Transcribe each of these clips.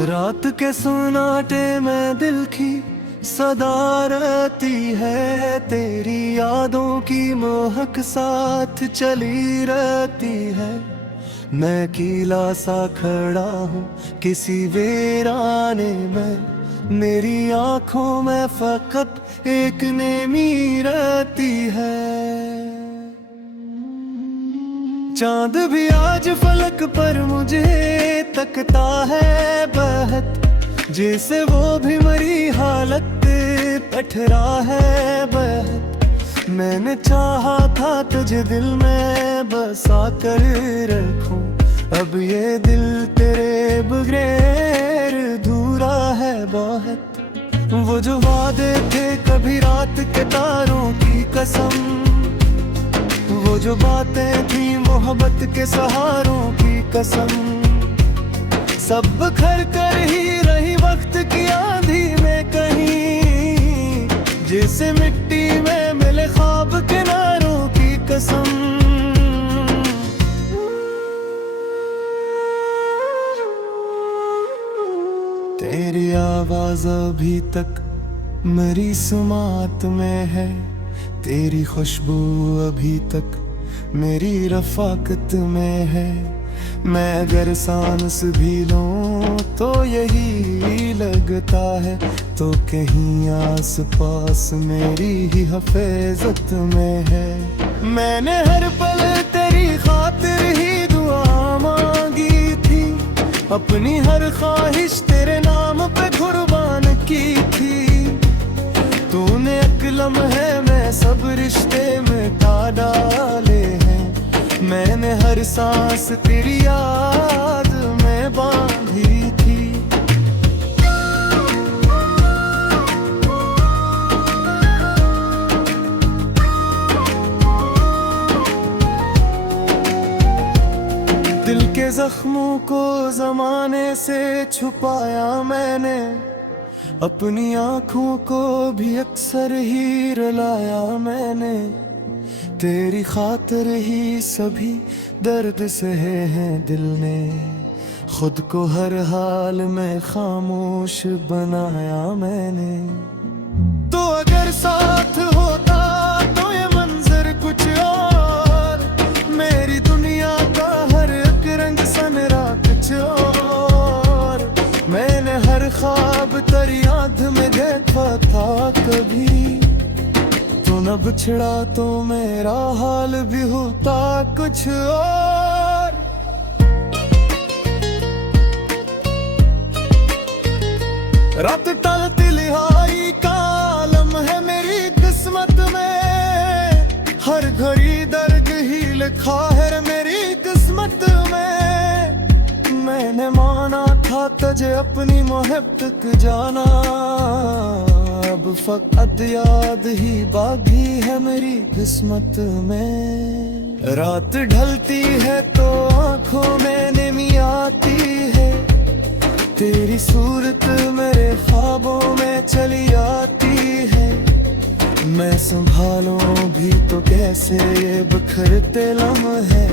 रात के सन्नाटे में दिल की सदा रहती है, तेरी यादों की महक साथ चली रहती है। मैं अकेला सा खड़ा हूँ किसी वीराने में, मेरी आंखों में फकत एक नेमी रहती है। चांद भी आज फलक पर मुझे तकता है बहत, जैसे वो भी मरी हालत पे ठहरा है बहत। मैंने चाहा था तुझे दिल में बसा कर रखूं, अब ये दिल तेरे बगैर अधूरा है बहुत। वो जो वादे थे कभी रात के तारों की कसम, वो जो बातें थी मोहब्बत के सहारों की कसम, सब बिखर कर ही रही वक्त की आंधी में कहीं, जैसे मिट्टी में मिले ख्वाब किनारों की कसम। तेरी आवाज अभी तक मेरी सुमात में है, तेरी खुशबू अभी तक मेरी रफाकत में है। मैं अगर सांस भी लूं तो यही लगता है, तो कहीं आस पास मेरी ही हिफाजत में है। मैंने हर पल तेरी खातिर ही दुआ मांगी थी, अपनी हर ख्वाहिश तेरे नाम पे कुर्बान की थी। तूने एक लम्हे में सब रिश्ते मिटा डाले हैं, मैंने हर सांस तेरी याद में बांधी थी। दिल के जख्मों को जमाने से छुपाया मैंने, अपनी आँखों को भी अक्सर ही रुलाया मैंने। तेरी खातिर ही सभी दर्द सहे हैं दिल ने, खुद को हर हाल में खामोश बनाया मैंने। तो अगर साथ होता तो ये मंजर कुछ और, मेरी दुनिया का हर एक रंग सनरा कुछ और। मैंने हर ख्वाब तेरी याद में देखा था कभी, तू न बिछड़ा तो मेरा हाल भी होता कुछ और। रात टलती लिहाई का आलम है मेरी किस्मत में, हर घड़ी दर्द ही लिखा है मेरी किस्मत में। मैंने माना था तुझे अपनी मोहब्बत जाना, अब फकत याद ही बाकी है मेरी किस्मत में। रात ढलती है तो आंखों में नमी आती है, तेरी सूरत मेरे ख्वाबों में चली आती है। मैं संभालूं भी तो कैसे ये बिखरते लम्हे,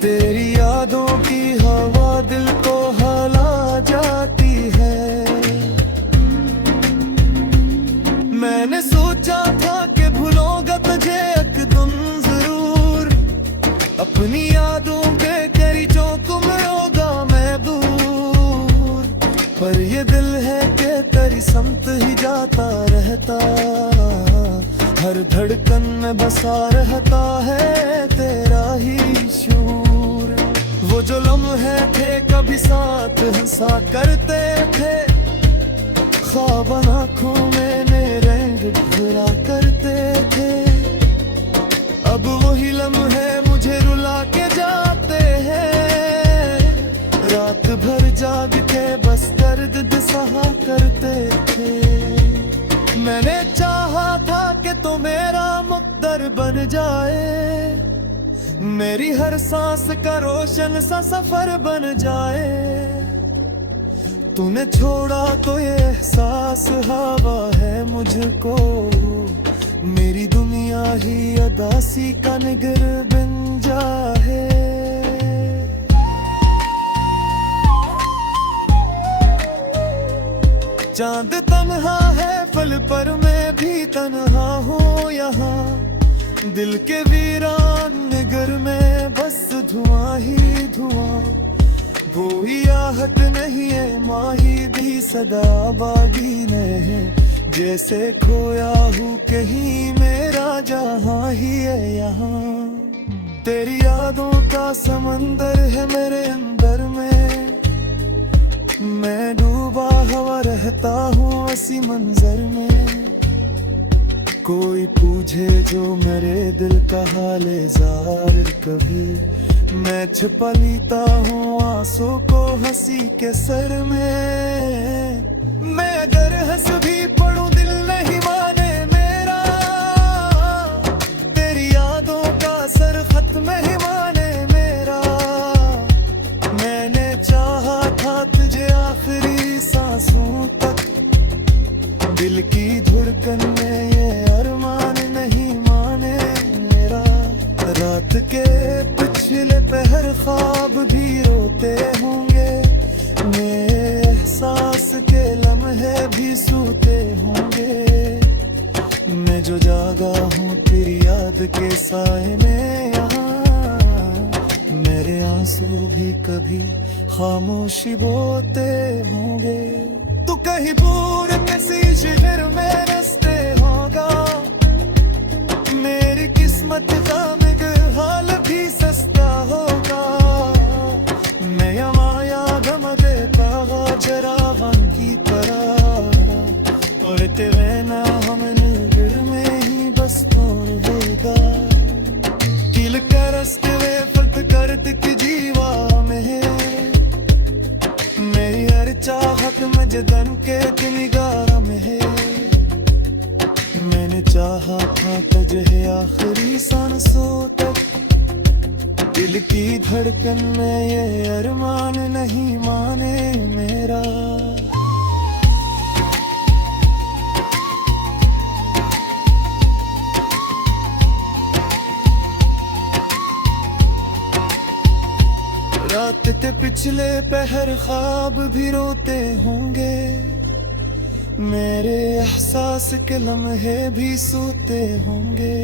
तेरी यादों की हवा दिल को हला जाती है। मैंने सोचा था कि भूलूंगा तुझे एक दिन जरूर, अपनी यादों के तेरी चौकों में होगा मैं दूर। पर ये दिल है कि तेरी समत ही जाता रहता, हर धड़कन में बसा रहता है तेरा ही शूर। वो जो लम्हे थे कभी साथ हंसा करते थे, ख्वाब आँखों में रंग भरा करते थे। अब वही लम्हे मुझे रुला के जाते हैं, रात भर जाग के बस दर्द सहा करते थे। मैंने चाहा था कि तू मेरा मुक़द्दर बन जाए, मेरी हर सांस का रोशन सा सफर बन जाए। तूने छोड़ा तो ये एहसास हवा है मुझको, मेरी दुनिया ही अदासी का निगर बन जाए। चांद तन्हा है पल पर मैं भी तन्हा हूँ यहाँ। दिल के वीरान निगर में बस धुआं ही धुआं। कोई आहट नहीं है माही भी सदा बागी नहीं। जैसे खोया हूँ कहीं मेरा जहाँ ही है यहाँ। तेरी यादों का समंदर है मेरे अंदर में। मैं डूबा हुआ रहता हूँ इसी मंजर में। कोई पूछे जो मेरे दिल का हाले जार कभी। मैं छिपा लेता हूँ आंसू को हंसी के सर में। मैं अगर हंस भी पढ़ूं दिल नहीं माने मेरा। तेरी यादों का असर खत्म ही माने मेरा। मैंने चाहा था तुझे आखिरी सांसों तक। दिल की धड़कन में ये अरमान नहीं माने मेरा। रात के पिछले पहर ख्वाब भी रोते होंगे। मेरे एहसास के लम्हे भी सूते होंगे। मैं जो जागा हूँ तेरी याद के साए में यहाँ। मेरे आंसू भी कभी खामोशी बोते होंगे। तू कहीं पूरे किसी शहर में रस्ते होगा। मेरी किस्मत का मगर हाल भी सस्ता होगा। मैं माया गम देता जरा गम की तरह। और तेरे ना हम नगर में ही बस तोड़ देगा। दिल का रस्ते वे फलत करत की जीवा में है। मेरी हर चाहत मजदन के निगाह में है। मैंने चाहा था तुझे आखिरी सांसों तक। दिल की धड़कन में ये अरमान नहीं माने मेरा। रात के पिछले पहर ख्वाब भी रोते होंगे। मेरे एहसास के लम्हे भी सोते होंगे।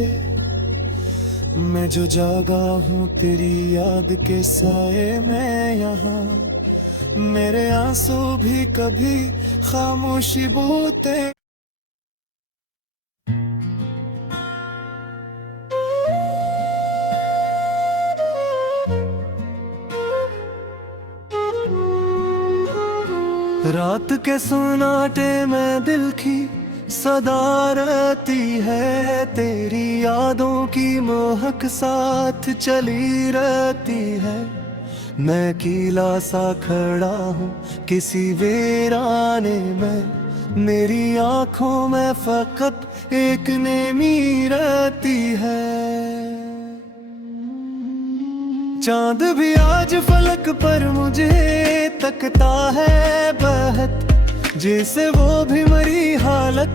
मैं जो जागा हूँ तेरी याद के साए में यहाँ। मेरे आंसू भी कभी खामोशी बोते। रात के सुनाटे में दिल की सदा रहती है। तेरी यादों की मोहक साथ चली रहती है। मैं कीला सा खड़ा हूँ किसी वीराने में। मेरी आंखों में फकत एक नेमी रहती है। चांद भी आज फलक पर मुझे तकता है बहत। जैसे वो भी मरी हालत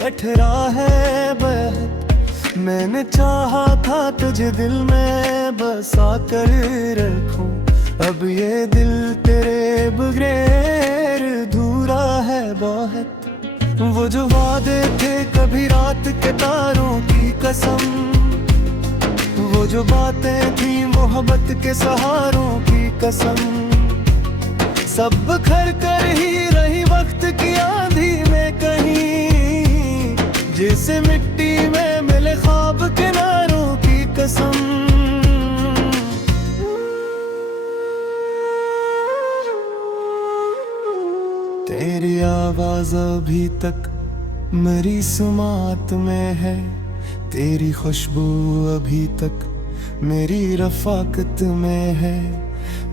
पठरा है बहत। मैंने चाहा था तुझे दिल में बसा कर रखूं। अब ये दिल तेरे बगैर अधूरा है बहुत। वो जो वादे थे कभी रात के तारों की कसम। वो जो बातें थी मोहब्बत के सहारों की कसम। सब बिखर कर ही रही वक्त की आंधी में कहीं। जैसे मिट्टी में मिले ख्वाब किनारों की कसम। तेरी आवाज अभी तक मेरी सुमात में है। तेरी खुशबू अभी तक मेरी रफाकत में है।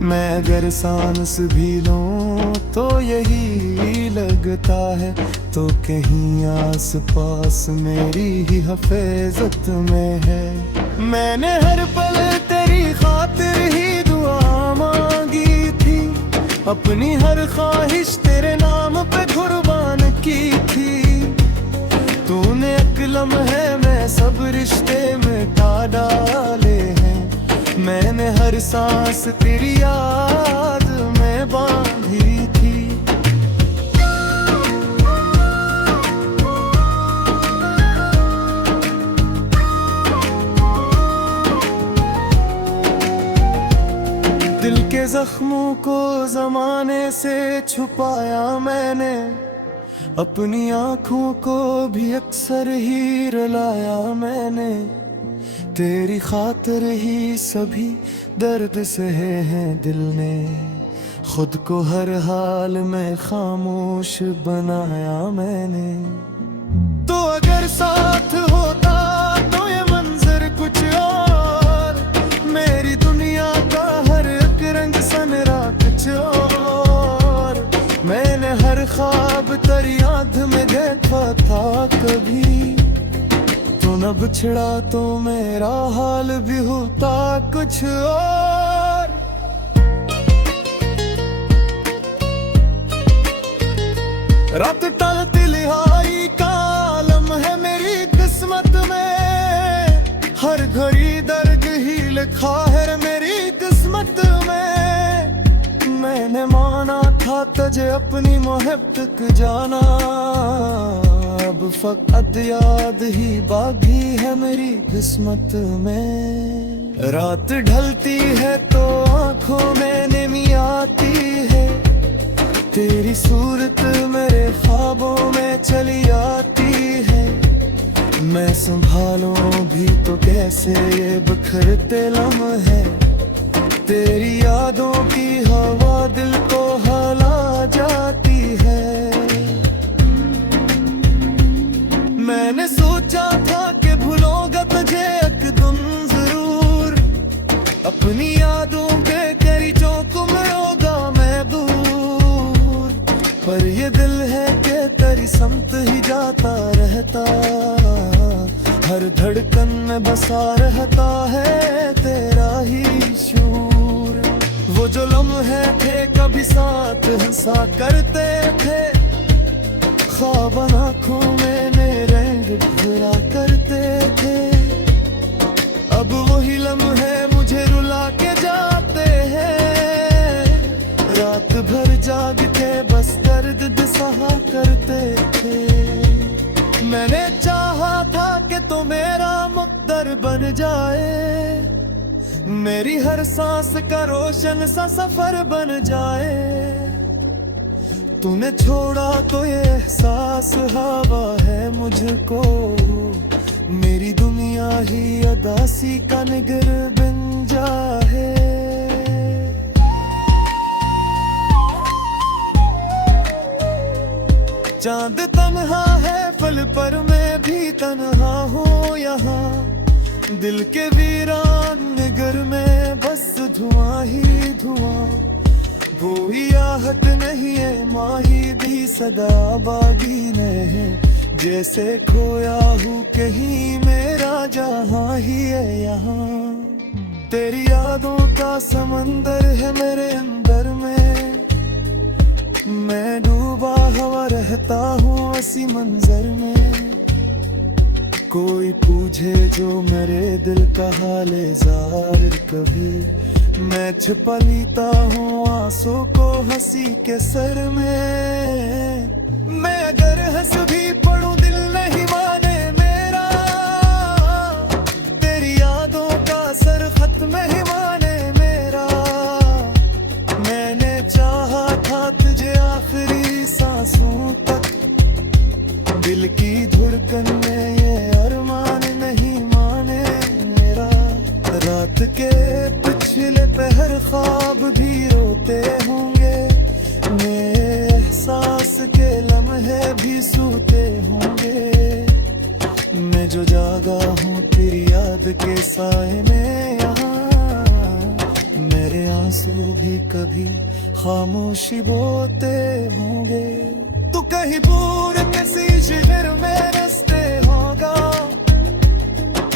मैं अगर सांस भी लूं तो यही लगता है। तो कहीं आस पास मेरी ही हिफाजत में है। मैंने हर पल तेरी खातिर ही दुआ मांगी थी। अपनी हर ख्वाहिश तेरे नाम पे कुर्बान की थी। तूने एक लम्हे में सब रिश्ते मिटा डाले हैं। मैंने हर सांस तेरी याद में बांधी थी। जख्मों को जमाने से छुपाया मैंने, अपनी आंखों को भी अक्सर ही रुलाया मैंने। तेरी खातिर ही सभी दर्द सहे हैं दिल ने, खुद को हर हाल में खामोश बनाया मैंने। तो अगर साथ होता तो ये मंजर कुछ और, मेरी दुनिया का हर एक रंग सनरा कुछ और। मैंने हर ख्वाब तेरी याद में देखा था कभी, तू न बिछड़ा तो मेरा हाल भी होता कुछ और। रात टलती लिहाई का आलम है मेरी किस्मत में, हर घड़ी दर्द ही लिखा है मेरी किस्मत में। मैंने माना था तुझे अपनी मोहब्बत जाना, अब फकत याद ही बाकी है मेरी किस्मत में। रात ढलती है तो आंखों में नमी आती है, तेरी सूरत मेरे ख्वाबों में चली आती है। मैं संभालूं भी तो कैसे ये बिखरते लम्हे, तेरी यादों की हवा दिल को हला जाती है। मैंने सोचा था कि भूलूंगा तुझे एक दिन जरूर, अपनी यादों के तेरी चौकों में होगा मैं दूर। पर ये दिल है कि तेरी समत ही जाता रहता, हर धड़कन में बसा रहता है तेरा ही शूर। वो जो लम्हे थे कभी साथ हंसा करते थे, ख्वाब आँखों में रंग भरा करते थे। अब वही लम्हे मुझे रुला के जाते हैं, रात भर जाग के बस दर्द सहा करते थे। मैंने चाहा था कि तो मेरा मुक़द्दर बन जाए, मेरी हर सांस का रोशन सा सफर बन जाए। तूने छोड़ा तो ये एहसास हवा है मुझको, मेरी दुनिया ही अदासी का निगर बन जाए। चांद तन्हा है पल पर मैं भी तन्हा हूँ यहाँ, दिल के वीरान निगर में बस धुआं ही धुआं। कोई आहट नहीं है माही भी सदा बागी नहीं, जैसे खोया हूँ कहीं मेरा जहाँ ही है यहाँ। तेरी यादों का समंदर है मेरे अंदर में, मैं डूबा हुआ रहता हूँ इसी मंजर में। कोई पूछे जो मेरे दिल का हाले ज़ार कभी, मैं छिपा लेता हूँ आंसू को हंसी के सर में। मैं अगर हंस भी पढ़ूं दिल नहीं माने मेरा, तेरी यादों का असर खत्म ही माने मेरा। मैंने चाहा था तुझे आखिरी सांसों तक, दिल की धड़कन में ये अरमान नहीं माने मेरा। रात के पिछले पहर ख्वाब भी रोते होंगे, मेरे एहसास के लम्हे भी सूते होंगे। मैं जो जागा हूँ तेरी याद के साए में यहाँ, मेरे आंसू भी कभी खामोशी बोते होंगे। तू कहीं दूर किसी शहर में रस्ते होगा,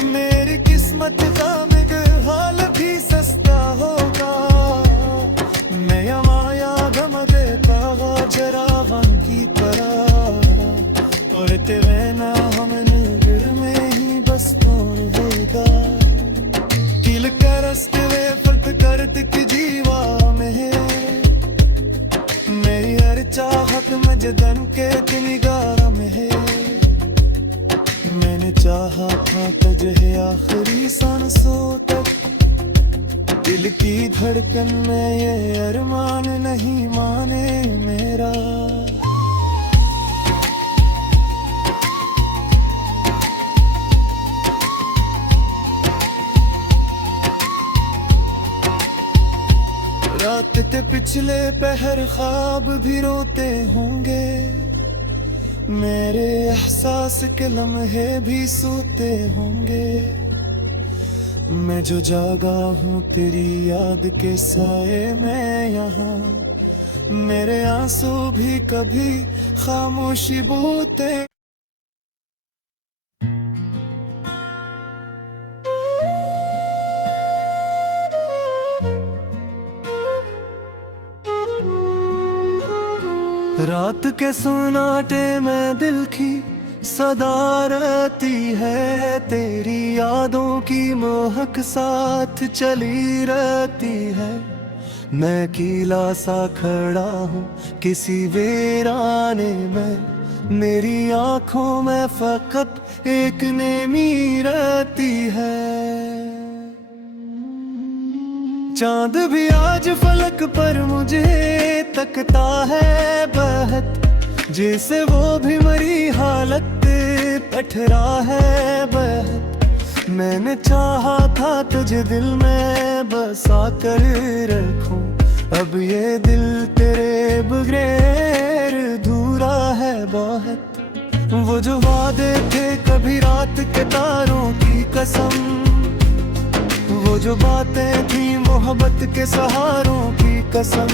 मेरी किस्मत का हाल भी सस्ता होगा। मैं माया गम देता जरा गम की तरह, और तेरे ना हम नगर में ही बस तोड़ देगा। दिल का रस्ते वे फल्त करत की जीवा में है, मेरी हर चाहत मजदन के निगाह में है। मैंने चाहा था तुझे आखिरी सांसों तक, दिल की धड़कन में ये पिछले पहर ख्वाब भी रोते होंगे, मेरे एहसास के लम्हे भी सोते होंगे। मैं जो जागा हूँ तेरी याद के साए में यहाँ, मेरे आंसू भी कभी खामोशी बोते। रात के सुनाटे में दिल की सदा रहती है, तेरी यादों की महक साथ चली रहती है। मैं अकेला सा खड़ा हूँ किसी वीराने में, मेरी आंखों में फकत एक नेमी रहती है। चांद भी आज फलक पर मुझे तकता है बहत, जैसे वो भी मरी हालत पठरा है बहत। मैंने चाहा था तुझे दिल में बसा कर रखूं, अब ये दिल तेरे बगैर अधूरा है बहुत। वो जो वादे थे कभी रात के तारों की कसम, वो जो बातें थी मोहब्बत के सहारों की कसम,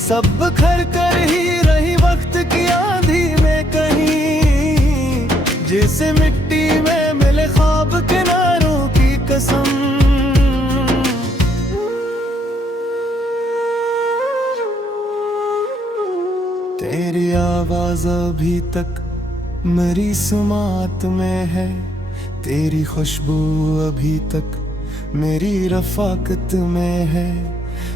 सब बिखर कर ही रही वक्त की आंधी में कहीं, जैसे मिट्टी में मिले ख्वाब किनारों की कसम। तेरी आवाज अभी तक मेरी सुमात में है, तेरी खुशबू अभी तक मेरी रफाकत में है।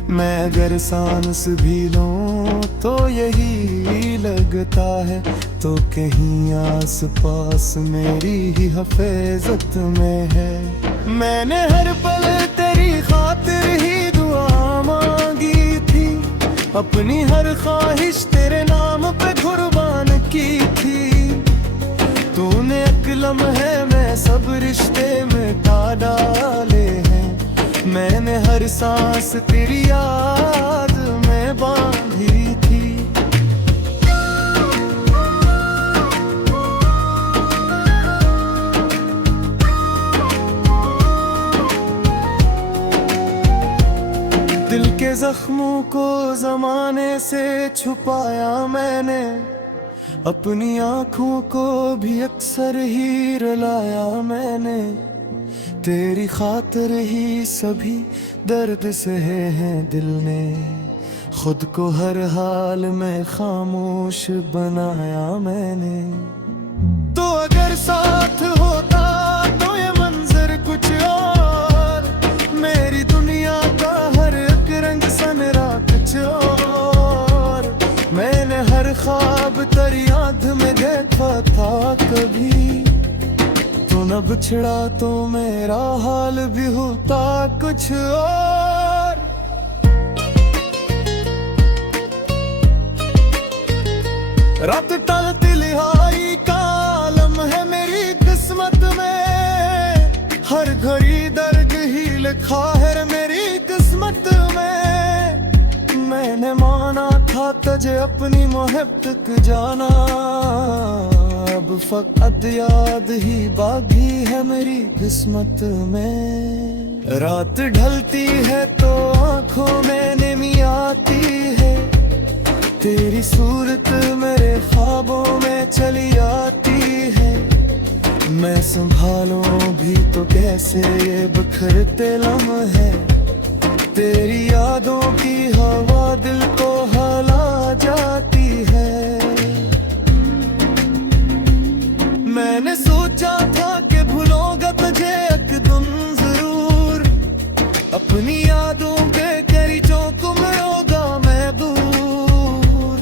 मैं अगर सांस भी लूं तो यही लगता है, तो कहीं आस पास मेरी ही हिफाजत में है। मैंने हर पल तेरी खातिर ही दुआ मांगी थी, अपनी हर ख्वाहिश तेरे नाम पे कुर्बान की थी। तूने एक लम्हे में सब रिश्ते मिटा डाले हैं, मैंने हर सांस तेरी याद में बांधी थी। दिल के जख्मों को जमाने से छुपाया मैंने, अपनी आँखों को भी अक्सर ही रुलाया मैंने। तेरी खातिर ही सभी दर्द सहे हैं दिल ने, खुद को हर हाल में खामोश बनाया मैंने। तो अगर साथ होता तो ये मंजर कुछ और, मेरी दुनिया का हर एक रंग सनरा कुछ और। मैंने हर ख्वाब तेरी याद में देखा था कभी, तू न बिछड़ा तो मेरा हाल भी होता कुछ और। रात टलती लिहाई का आलम है मेरी किस्मत में, हर घड़ी दर्द ही लिखा है मेरी किस्मत में। मैंने माना था तुझे अपनी मोहब्बत जाना, अब फकत याद ही बाकी है मेरी किस्मत में। रात ढलती है तो आंखों में नमी आती है, तेरी सूरत मेरे ख्वाबों में चली आती है। मैं संभालूं भी तो कैसे ये बिखरते लम्हे, तेरी यादों की हवा दिल को हला जाती है। मैंने सोचा था कि भूलूंगा तुझे एक दिन जरूर, अपनी यादों के करीचों को मिलोगा मैं दूर।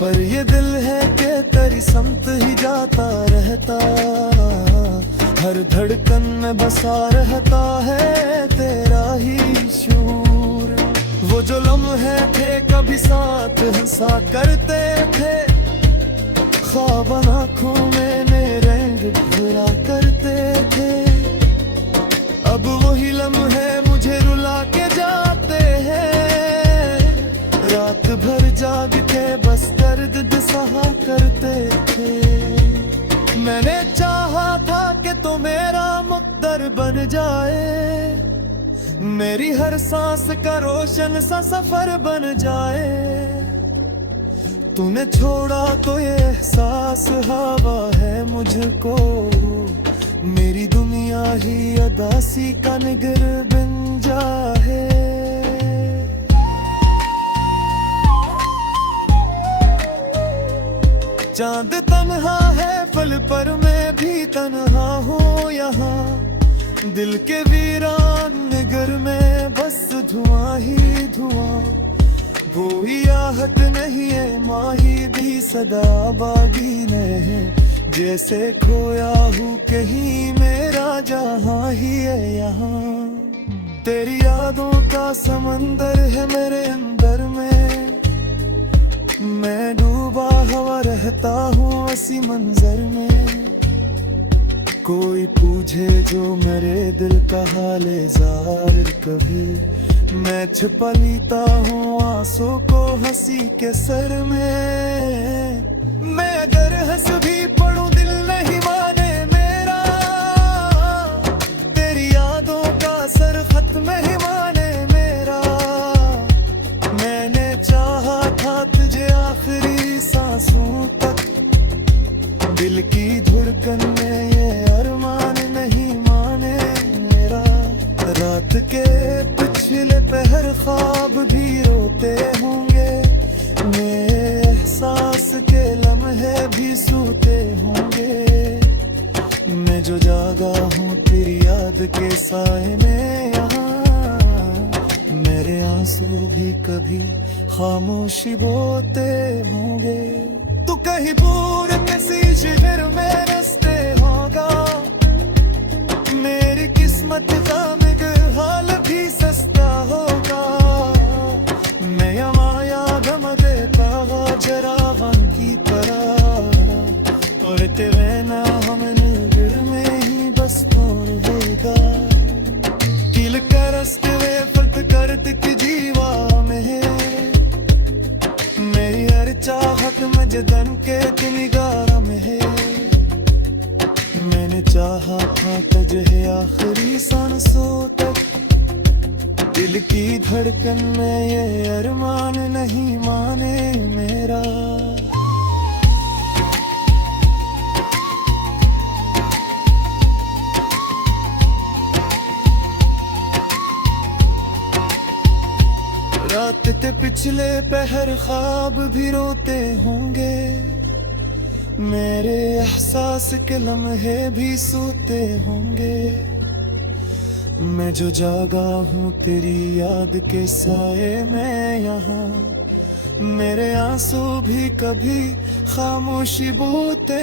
पर ये दिल है कि तेरी समत ही जाता रहता, हर धड़कन में बसा रहता है तेरा ही शूर। वो जो लम्हे थे कभी साथ हंसा करते थे, ख्वाब आँखों में रंग भरा करते थे। अब वही लम्हे मुझे रुला के जाते हैं, बन जाए, मेरी हर सांस का रोशन सा सफर बन जाए। तूने छोड़ा तो ये एहसास हवा है मुझको, मेरी दुनिया ही अदासी का निगर बन जाए। चांद तन्हा है पल पर मैं भी तन्हा हूँ यहाँ, दिल के वीरान निगर में बस धुआं ही धुआं। कोई आहट नहीं है माही भी सदा बागी नहीं, जैसे खोया हूँ कहीं मेरा जहाँ ही है यहाँ। तेरी यादों का समंदर है मेरे अंदर में, मैं डूबा हुआ रहता हूँ इसी मंजर में। कोई पूछे जो मेरे दिल का हाले ज़ाहिर कभी, मैं छुपा लेता हूँ आंसू को हंसी के सर में। मैं अगर हंस भी पढ़ूं दिल नहीं माने मेरा, तेरी यादों का असर खत्म ही माने मेरा। मैंने चाहा था तुझे आखिरी सांसों तक, दिल की धड़कन में ये अरमान नहीं माने मेरा। रात के पिछले पहर ख्वाब भी रोते होंगे, मेरे एहसास के लम्हे भी सूते होंगे। मैं जो जागा हूँ तेरी याद के साए में यहाँ, मेरे आंसू भी कभी खामोशी बोते होंगे। तू कहीं दूर किसी शहर में रस्ते होगा, मेरी किस्मत का हाल भी सस्ता होगा। मैं माया गम देता जरा गम की तरह, और तेरे ना हम नगर में ही बस तोड़ देगा। दिल का रस्ते वे फत कर की जीवा में, मेरी हर चाहत मजदन के निगाह में है। मैंने चाहा था तुझे आखिरी सांसों तक, दिल की धड़कन में ये अरमान नहीं माने मेरा। रात के पिछले पहर ख्वाब भी रोते होंगे, मेरे एहसास के लम्हे भी सोते होंगे। मैं जो जागा हूँ तेरी याद के साए में यहाँ, मेरे आंसू भी कभी खामोशी बोते।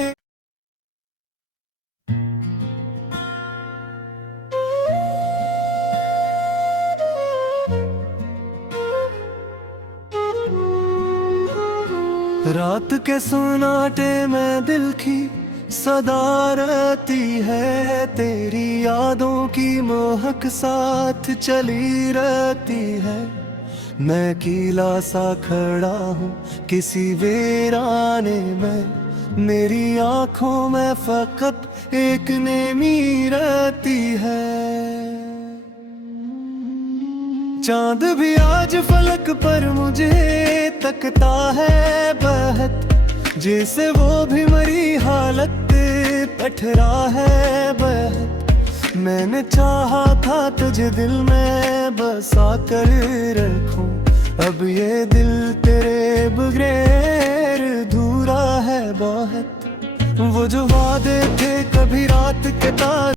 रात के सुनाटे में दिल की सदा रहती है, तेरी यादों की महक साथ चली रहती है। मैं कीला सा खड़ा हूँ किसी वीराने में, मेरी आंखों में फकत एक नेमी रहती है। चांद भी आज फलक पर मुझे तकता है बहत, जैसे वो भी मरी हालत पठरा है बहत। मैंने चाहा था तुझे दिल में बसा कर रखूं, अब ये दिल तेरे बगैर अधूरा है बहुत। वो जो वादे थे कभी रात के तारे